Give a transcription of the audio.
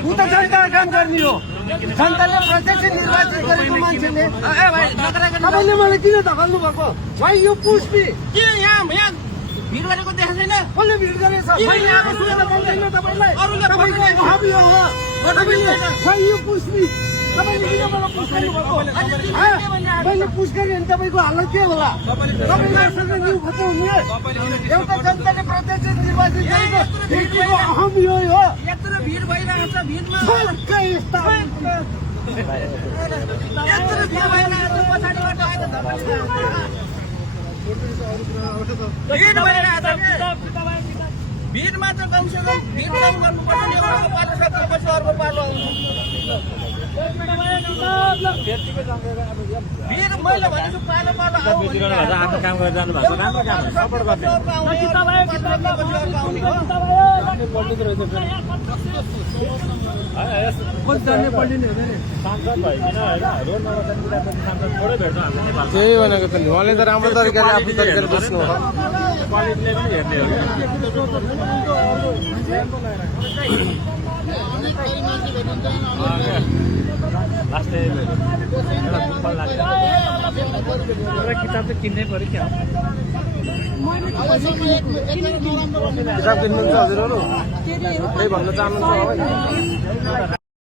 ऊ त जनताको काम गर्ने हो। जनताले प्रत्यक्ष निर्वाचित गरेको मान्छेले तपाईँले मलाई किन धकाल्नु भएको? भाइ यो पुस मी किन यहाँ भिड गरेको देखाएको छैन? कसले भिड गरेछ? मैले आएको सुनेर भन्दैन तपाईँलाई। तपाईँको अभावी हो। तपाईँले भाइ यो पुस मी तपाईँले किन मलाई पुस गर्नु भएको? मैले पुस गरेँ भने तपाईँको हालत के होला? तपाईँले यसरी न्यु खचाउने एउटा जनताले प्रत्यक्ष निर्वाचित गरेको व्यक्तिको अहमी हो। यत्रो भिड भइरहेको छ, भिडमा ठ्याक्कै यस्ता यत्रो भिड भइरहेको छ, पछाडिबाट आएर भिड भइरहेको छ। भिडमा त कमसेकम भिड कम गर्नुपर्छ नि। एउटा पालो सकेपछि अर्को पालो आउँछ। भिड मैले भनेको पालो पालो आफ्नो काम गरेर जानु भएको राम्रो काम सपोर्ट गर्ने त्यही भनेको त उहाँले त राम्रो तरिकाले आफ्नो तरिकाले बस्नु हो। क्वालिटीले पनि हेर्ने हो। किताब त किन्नै पर्यो क्या? किताब किन्नुहुन्छ हजुरहरू? केही भन्न चाहनुहुन्छ?